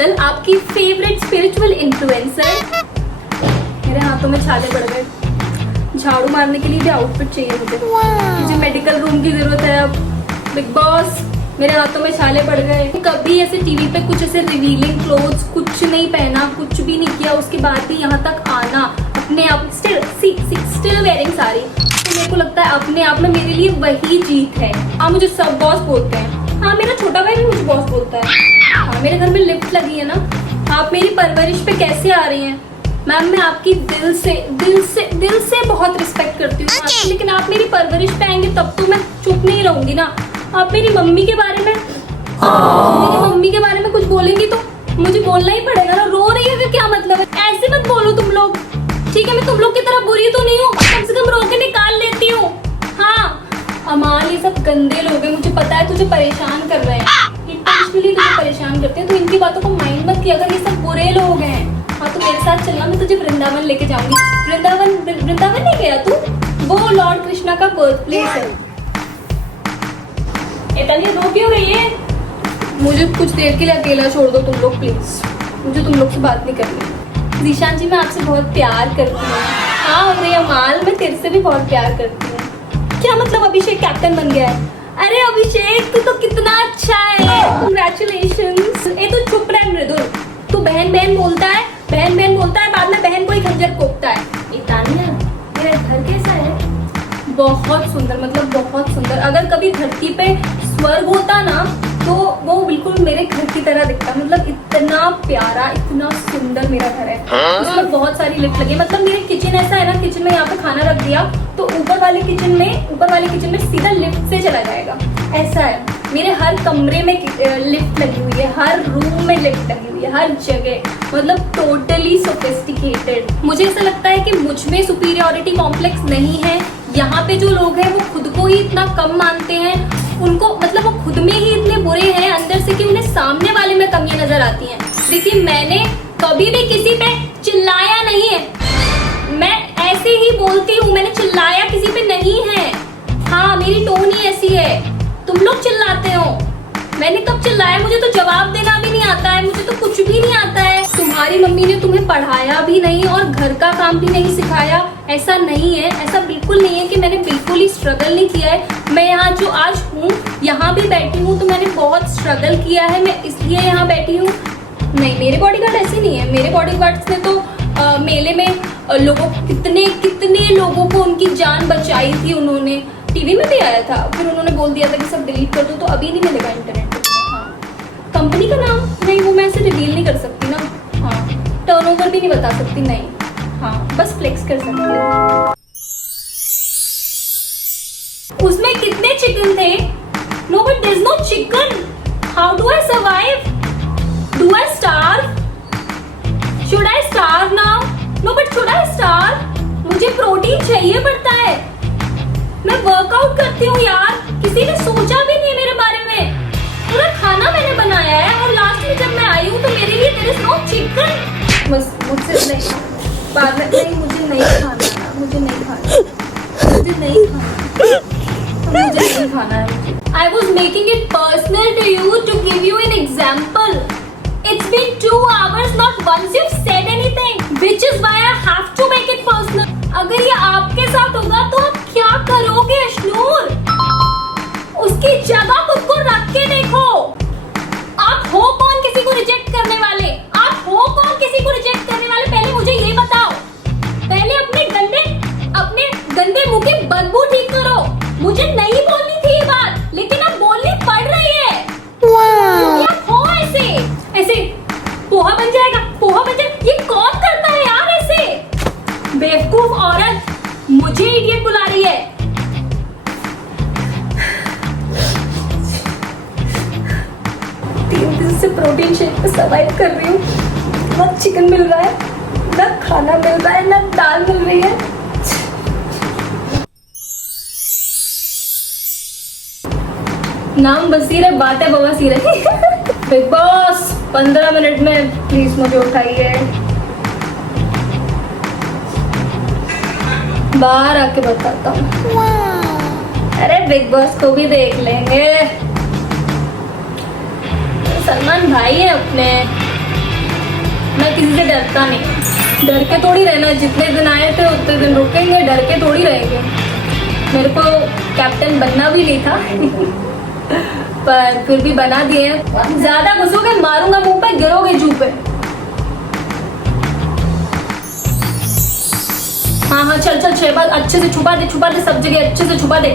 शीतल, आपकी favourite spiritual influencer. मेरे हाथों में छाले पड़ गए। झाड़ू मारने के लिए भी आउटफिट चाहिए मुझे मेडिकल रूम की जरूरत है अब। बिग बॉस, मेरे हाथों में छाले पड़ गए। कभी ऐसे टीवी पे कुछ ऐसे रिवीलिंग क्लोथ्स कुछ नहीं पहना, कुछ भी नहीं किया, उसके बाद भी यहाँ तक आना अपने आप, स्टिल वेयरिंग साड़ी। तो मेरे को लगता है अपने आप में मेरे लिए वही जीत है। हाँ, मुझे सब बॉस बोलते हैं। हाँ, मेरा छोटा भाई भी मुझे बॉस बोलता है। हाँ, मेरे घर में लिफ्ट लगी है ना। आप मेरी परवरिश पे कैसे आ रही हैं मैम? मैं आपकी दिल से बहुत रिस्पेक्ट करती हूँ, लेकिन आप मेरी परवरिश पे आएंगे तब तो मैं चुप नहीं रहूंगी ना। आप मेरी मम्मी के बारे में कुछ बोलेंगी तो मुझे बोलना ही पड़ेगा ना। रो रही है कि क्या मतलब है? ऐसे मत बोलो तुम लोग, ठीक है? मैं तुम लोग की तरह बुरी तो नहीं हूँ, कम से कम रो के निकाल लेती हूँ। हाँ अमाल, ये सब गंदे लोग हैं, मुझे पता है तुझे परेशान कर रहे हैं, इंटेंशनली तुझे परेशान करते हैं। तो इनकी बातों को माइंड मत किया अगर, ये सब बुरे लोग हैं। हाँ, तो मेरे साथ चलना, मैं तुझे वृंदावन लेके जाऊंगी। वृंदावन नहीं गया तू? वो लॉर्ड कृष्णा का बर्थ प्लेस है। इतनी रो क्यों रही है? मुझे कुछ देर के लिए अकेला छोड़ दो तुम लोग प्लीज, मुझे तुम लोग से बात नहीं करनी। जीशान जी, मैं आपसे बहुत प्यार करती हूँ। हाँ अरे अमाल, मैं तेरे से भी बहुत प्यार करती हूँ। क्या मतलब अभिषेक कैप्टन बन गया है? अरे अभिषेक, तू तो कितना अच्छा है, कांग्रेचुलेशंस। ए तू चुप रह मृदुल, तू बहन बहन बोलता है, बाद में बहन को ही खंजर कोपता है। तानिया, तेरा घर कैसा है? बहुत सुंदर, मतलब बहुत सुंदर। अगर कभी धरती पे स्वर्ग होता ना तो वो बिल्कुल मेरे घर की तरह दिखता। मतलब इतना प्यारा, इतना सुंदर मेरा घर है। उसमें बहुत सारी लिफ्ट लगी है। मतलब मेरे किचन ऐसा है ना, किचन में यहाँ पे खाना रख दिया तो ऊपर वाले किचन में सीधा लिफ्ट से चला जाएगा, ऐसा है। मेरे हर कमरे में लिफ्ट लगी हुई है, हर रूम में लिफ्ट लगी हुई है, हर जगह। मतलब टोटली सोफिस्टिकेटेड। मुझे ऐसा लगता है कि मुझ में सुपीरियरिटी कॉम्प्लेक्स नहीं है। यहाँ पे जो लोग हैं वो खुद को ही इतना कम मानते हैं, उनको मतलब वो खुद में ही इतने बुरे हैं अंदर से कि उन्हें सामने वाले में कमियां नजर आती हैं। देखिए, मैंने कभी भी किसी पे चिल्लाया नहीं है, मैं ऐसे ही बोलती हूँ। मैंने चिल्लाया किसी पे नहीं है। हाँ, मेरी टोन ही ऐसी है। तुम लोग चिल्लाते हो, मैंने कब चिल्लाया? मुझे तो जवाब देना भी नहीं आता है, मुझे तो कुछ भी नहीं आता है। तुम्हारी मम्मी ने तुम्हें पढ़ाया भी नहीं और घर का काम भी नहीं सिखाया, ऐसा नहीं है। ऐसा बिल्कुल नहीं है कि मैंने बिल्कुल ही स्ट्रगल नहीं किया है। मैं यहाँ जो आज हूँ, यहाँ भी बैठी हूँ तो मैंने बहुत स्ट्रगल किया है, मैं इसलिए यहाँ बैठी हूँ। नहीं, मेरे बॉडीगार्ड ऐसे नहीं है। मेरे बॉडीगार्ड्स ने तो मेले में कितने लोगों को उनकी जान बचाई थी। उन्होंने टीवी में भी आया था, फिर उन्होंने बोल दिया था कि सब डिलीट कर दो, तो अभी नहीं मिलेगा इंटरनेट पे। हाँ, कंपनी का नाम नहीं, वो मैं ऐसे रिवील नहीं कर सकती ना। हाँ, टर्नओवर भी नहीं बता सकती, नहीं। हाँ, बस फ्लेक्स कर सकती हूँ। उसमें कितने चिकन थे? No, but there is no chicken. How do I survive? Do I starve? Should I starve now? No, but should I starve? मुझे प्रोटीन चाहिए पड़ता है। मैं वर्कआउट करती हूँ यार, किसी ने सोचा भी नहीं मेरे बारे में। पूरा खाना मैंने बनाया है और लास्ट में जब मैं आई हूँ तो मेरे लिए देयर इज नो चिकन। बस मुझसे नहीं, बाद में नहीं, मुझे नहीं खाना, मुझे नहीं खाना है। I was making it personal to you to give you an example. It's been 2 hours, not once you've said anything, which is why I have to make it personal. अगर ये आपके साथ होगा तो आप क्या करोगे अश्नूर? उसकी जगह खुद को रख के देखो। आप हो कौन किसी को रिजेक्ट करने वाले? आप हो कौन किसी को रिजेक्ट करने वाले? पहले मुझे ये बताओ। पहले अपने गंदे मुंह की बदबू ठीक करो। मुझे नहीं बोलनी थी ये बात, लेकिन अब बोलनी पड़ रही है। आप हो ऐसे पोहा बन जाएगा। ये कौन करता है यार ऐसे? बेवकूफ औरत, मुझे इडियट बुला रही है। 3 दिन से प्रोटीन शेक पे सर्वाइव कर रही हूँ। ना चिकन मिल रहा है, ना खाना मिल रहा है, ना दाल मिल रही है। नाम बसीर है, बात है बवासीर है। बिग बॉस, 15 मिनट में प्लीज मुझे उठाइए। बाहर आके बताता हूँ। अरे बिग बॉस को भी देख लेंगे, सलमान भाई है अपने। मैं किसी से डरता नहीं, डर के थोड़ी रहना, जितने दिन आए थे उतने दिन रुकेंगे, डर के थोड़ी रहेंगे। मेरे को कैप्टन बनना भी नहीं था पर फिर भी बना दिए। ज्यादा घुसोगे मारूंगा मुंह पे, गिरोगे जू पे। हाँ हाँ चल चल शहबाज, अच्छे से छुपा दे सब जगह, अच्छे से छुपा दे।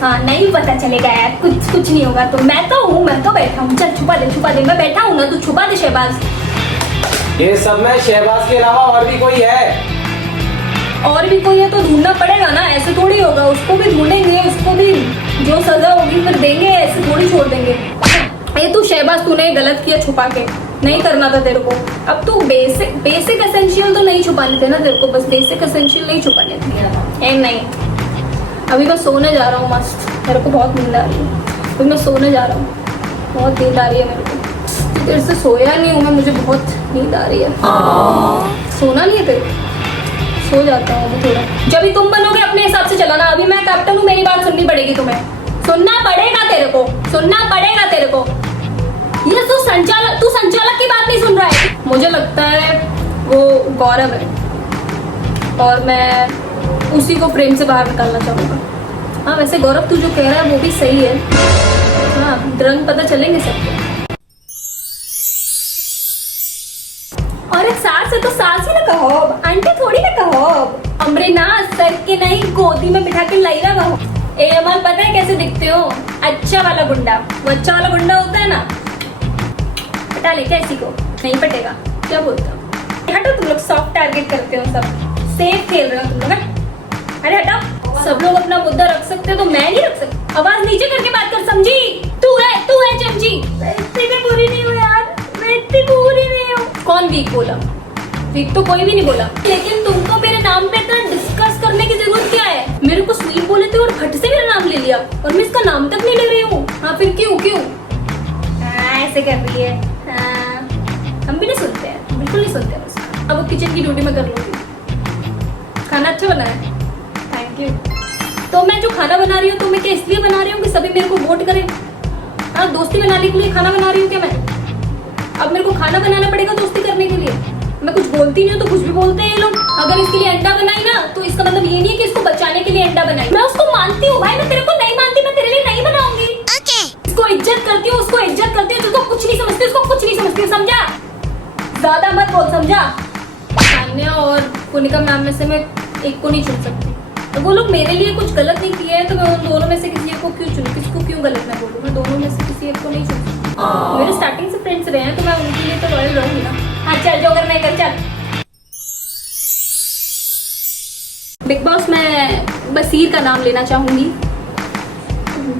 हाँ नहीं पता चलेगा यार, कुछ नहीं होगा। तो मैं तो हूँ, मैं तो बैठा हूँ, चल छुपा दे, मैं बैठा हूँ ना, तू छुपा दे शहबाज। ये सब में शहबाज के अलावा और भी कोई है? और भी कोई है तो ढूंढना पड़ेगा ना, ऐसे थोड़ी होगा। उसको भी ढूंढेंगे, उसको भी जो सजा होगी फिर देंगे, ऐसे थोड़ी छोड़ देंगे। ये तू शहबाज, तूने गलत किया छुपा के, नहीं करना था तेरे को। अब तू बेसिक एसेंशियल तो नहीं छुपाने थे ना तेरे को, बस बेसिक एसेंशियल नहीं छुपाने थे। नहीं अभी मैं सोने जा रहा हूँ मस्त, मेरे को बहुत नींद आ रही है। अभी मैं सोने जा रहा हूँ, बहुत नींद आ रही है मेरे को। तेरे से सोया नहीं हूँ मैं, मुझे बहुत नींद आ रही है। सोना नहीं है तेरे को? सो जाता हूँ अभी थोड़ा। जब भी तुम बनोगे अपने हिसाब से चलाना, अभी मैं कैप्टन हूँ, मेरी बात सुननी पड़ेगी तुम्हें। सुनना पड़ेगा तेरे को, सुनना पड़ेगा तेरे को। ये तू संचालक की बात नहीं सुन रहा है। मुझे लगता है वो गौरव है और मैं उसी को फ्रेम से बाहर निकालना चाहूंगा। हाँ वैसे गौरव तू जो कह रहा है वो भी सही है। हाँ रंग पता चलेंगे सबको। और एक सास है तो सास ही ना कहो, आंटी थोड़ी ना कहो। हमरे ना सर के नहीं गोदी में बिठा के लाई रहा हो। ए अमल पता है कैसे दिखते हो? अच्छा वाला गुंडा, वो अच्छा वाला गुंडा होता है ना, पटा ले क्या इसी को? नहीं पटेगा, क्या बोलते हो? हटो तुम लोग, सॉफ्ट टारगेट करते हो, सब सेफ खेल रहे हो तुम लोग। अरे हटाओ, सब लोग अपना मुद्दा रख सकते हो तो मैं नहीं रख सकती। आवाज नीचे करके बात कर, समझी? तू है चमची। मैं बुरी नहीं हूँ यार, मैं इतनी बुरी नहीं हूँ। कौन वीक बोला? वीक तो कोई भी नहीं बोला, लेकिन तुमको मेरे नाम पे इतना डिस्कस करने की जरूरत क्या है? मेरे को स्वीट बोले थे और फट से मेरा नाम ले लिया और मैं इसका नाम तक नहीं ले रही हूँ। हाँ फिर क्यों ऐसे कर रही है? हम भी नहीं सुनते हैं, बिल्कुल नहीं सुनते हैं उसका। अब वो किचन की ड्यूटी में कर लूंगी। खाना अच्छा बना है, थैंक यू। तो मैं जो खाना बना रही हूँ तो मैं क्या इसलिए बना रही हूँ कि सभी मेरे को वोट करें? हाँ दोस्ती बनाने के लिए खाना बना रही हूँ क्या मैं? अब मेरे को खाना बनाना पड़ेगा दोस्ती करने के लिए। मैं कुछ बोलती नहीं हूँ तो कुछ भी बोलते हैं ये लोग। अगर इसके लिए अंडा बनाई ना तो इसका मतलब ये नहीं है कि इसको बचाने के लिए अंडा बनाई। मैं उसको मानती हूँ भाई, मैं तेरे को नहीं मानती, मैं तेरे लिए नहीं बनाऊंगी। इसको इज्जत करती हूँ, उसको इज्जत करती हूँ, जिसको कुछ नहीं समझती उसको कुछ नहीं समझती, समझा? ज्यादा मत बोल, समझा? तान्या और पुनिका मैम में से मैं एक को नहीं चुन सकती। तो वो लोग मेरे लिए कुछ गलत नहीं किए हैं तो मैं उन दोनों में से किसी एक को क्यों चुनूं? किसको क्यों गलत मैं बोलूं? मैं दोनों में से किसी एक को नहीं चुन सकती। मेरे स्टार्टिंग से फ्रेंड्स रहे हैं तो मैं उनके लिए तो लॉयल रहूंगी ना। हाँ चल, जो अगर मैं कर चल। बिग बॉस, मैं बसीर का नाम लेना चाहूंगी।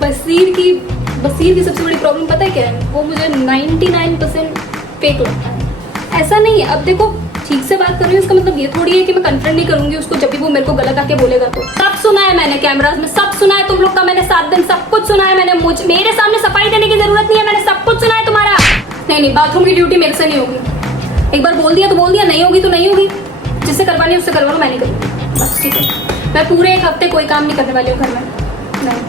बसीर की सबसे बड़ी प्रॉब्लम पता है क्या है? वो मुझे 99% फेक लगता है। ऐसा नहीं है, अब देखो ठीक से बात कर रही हूँ, इसका मतलब ये थोड़ी है कि मैं कन्फ्रंट नहीं करूंगी उसको जब भी वो मेरे को गलत आके बोलेगा। तो सब सुना है मैंने, कैमरास में सब सुना है तुम लोग का, मैंने 7 दिन सब कुछ सुना है मैंने। मेरे सामने सफाई देने की जरूरत नहीं है, मैंने सब कुछ सुना है तुम्हारा। नहीं बाथरूम की ड्यूटी मेरे से नहीं होगी। एक बार बोल दिया तो बोल दिया, नहीं होगी तो नहीं होगी। जिससे करवानी है उससे करवा लो, मैं नहीं करूँगी बस, ठीक है? मैं पूरे एक हफ्ते कोई काम नहीं करने वाली हूँ घर में। नहीं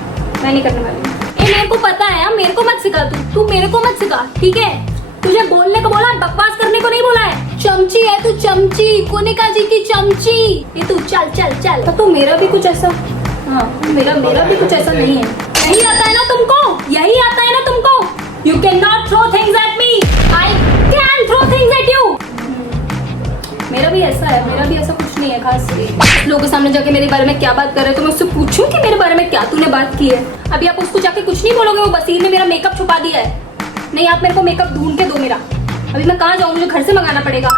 मैं नहीं करने वाली हूँ। मेरे को पता है, मेरे को मत सिखा तू मेरे को मत सिखा, ठीक है? तुझे बोलने को बोला, बकवास करने को नहीं बोला है। चमची है तू, चमची, कोनिका जी की चमची। ये तू चल चल चल। तो मेरा भी कुछ ऐसा, हाँ मेरा भी कुछ ऐसा नहीं है। यही आता है ना तुमको, यही आता है ना तुमको। You can not throw things at me, I can throw things at you. मेरा भी ऐसा है, मेरा भी ऐसा कुछ नहीं है खास। लोगों के सामने जाके मेरे बारे में क्या बात कर रहे हो तो मैं उससे पूछूं कि मेरे बारे में क्या तूने बात की है? अभी आप उसको जाके कुछ नहीं बोलोगे, वो बसीर ने मेरा मेकअप छुपा दिया है। नहीं आप मेरे को मेकअप ढूंढ के दो मेरा। अभी मैं कहाँ जाऊँ? मुझे घर से मंगाना पड़ेगा।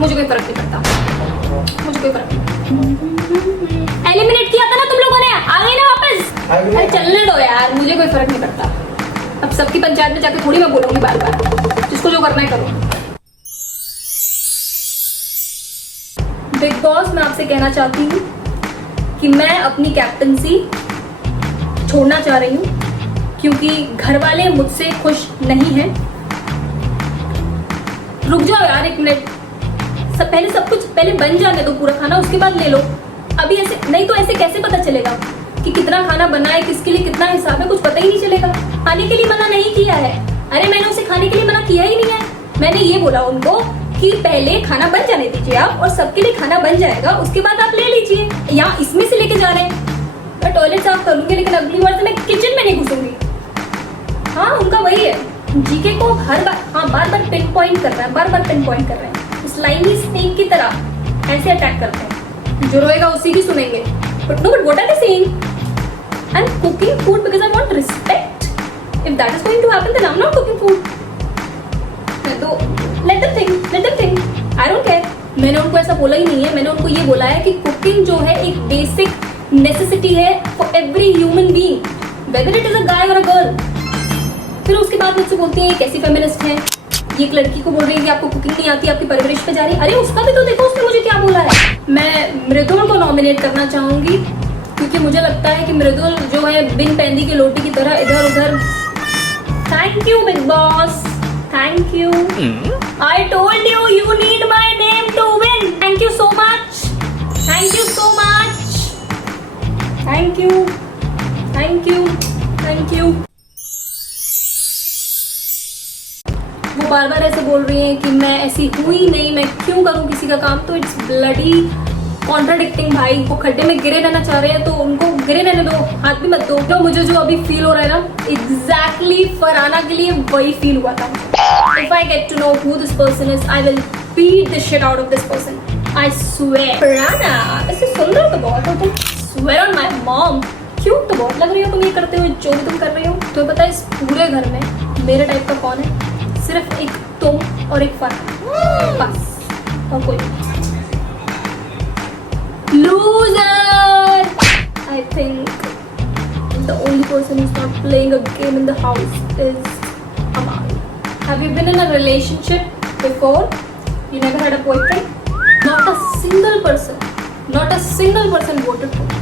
मुझे कोई फर्क नहीं पड़ता, मुझे कोई फर्क नहीं। एलिमिनेट किया था ना तुम लोगों ने, आ गई ना वापस? अरे चलने दो यार, मुझे कोई फर्क नहीं पड़ता। अब सबकी पंचायत में जाके थोड़ी मैं बोलूंगी बार बार, जिसको जो करना है करो। बिग बॉस, मैं आपसे कहना चाहती हूँ कि मैं अपनी कैप्टनसी छोड़ना चाह रही हूँ क्योंकि घर वाले मुझसे खुश नहीं हैं। रुक जाओ यार एक मिनट, सब कुछ पहले बन जाने दो पूरा खाना, उसके बाद ले लो। अभी ऐसे नहीं तो ऐसे कैसे पता चलेगा कि कितना खाना बना है, किसके लिए कितना हिसाब है? कुछ पता ही नहीं चलेगा। खाने के लिए मना नहीं किया है। अरे मैंने उसे खाने के लिए मना किया ही नहीं है। मैंने ये बोला उनको कि पहले खाना बन जाने दीजिए आप, और सबके लिए खाना बन जाएगा, उसके बाद आप ले लीजिए। यहाँ इसमें से लेके जा रहे हैं। मैं टॉयलेट साफ कर लूंगी, लेकिन अगली बार से मैं किचन में नहीं घुसूंगी। हाँ, उनका वही है, जीके को हर बार, हाँ, बार बार पिन पॉइंट कर रहा है, बार बार पिन पॉइंट कर रहे हैं। स्लाइमी स्नेक की तरह ऐसे अटैक करते हैं, जो रोएगा उसी की सुनेंगे। But no, but what are they saying? I'm cooking food because I want respect. If that is going to happen, then I'm not cooking food. तो let them think. I don't care. मैंने उनको ऐसा बोला ही नहीं है। मैंने उनको ये बोला है कि कुकिंग जो है एक बेसिक नेसेसिटी है for every human being, whether it is a guy or a girl. फिर उसके बाद मुझसे बोलती है ये कैसी फेमिनिस्ट है, ये एक लड़की को बोल रही है कि आपको कुकिंग नहीं आती, आपकी परवरिश पे जा रही है। अरे उसका भी तो देखो, उसने मुझे क्या बोला है। मैं मृदुल को नॉमिनेट करना चाहूंगी, क्योंकि मुझे लगता है कि मृदुल जो है बिन पैंदी की लोटी की तरह इधर उधर। Thank you big boss, thank you. I told you, you need my name to win. Thank you so much, thank you so much, thank you, thank you, thank you. वो बार बार ऐसे बोल रही है कि मैं ऐसी हुई नहीं, मैं क्यों करूं किसी का काम। तो इट्स ब्लडी कॉन्ट्राडिक्टिंग भाई। वो खड्डे में गिरे रहना चाह रहे हैं तो उनको गिरे रहने दो, हाथ भी मत दो। तो मुझे जो अभी फील हो रहा है ना, एग्जैक्टली फरहाना के लिए वही फील हुआ था। If I get to know who this person is, I will beat the shit out of this person, I swear. Farhana ऐसे सुंदर तो बहुत हो तुम, swear on my mom, cute तो बहुत लग रही हो तुम ये करते हुए जो भी तुम कर रही हो। तो पता है इस पूरे घर में मेरे टाइप का कौन है? सिर्फ एक तुम और एक फरहाना, बस, और कोई नहीं। Loser! I think the only person who's not playing a game in the house is Amal. Have you been in a relationship before? You never had a boyfriend? Not a single person voted for me.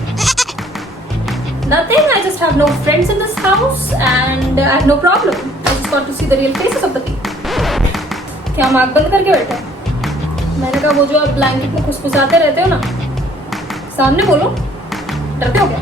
Nothing, I just have no friends in this house and I have no problem. I just got to see the real faces of the people. क्या हम आँख बंद करके बैठे हैं? मैंने कहा वो जो आप ब्लैंकेट में खुसखुसाते रहते हो ना, सामने बोलो, डरते हो क्या?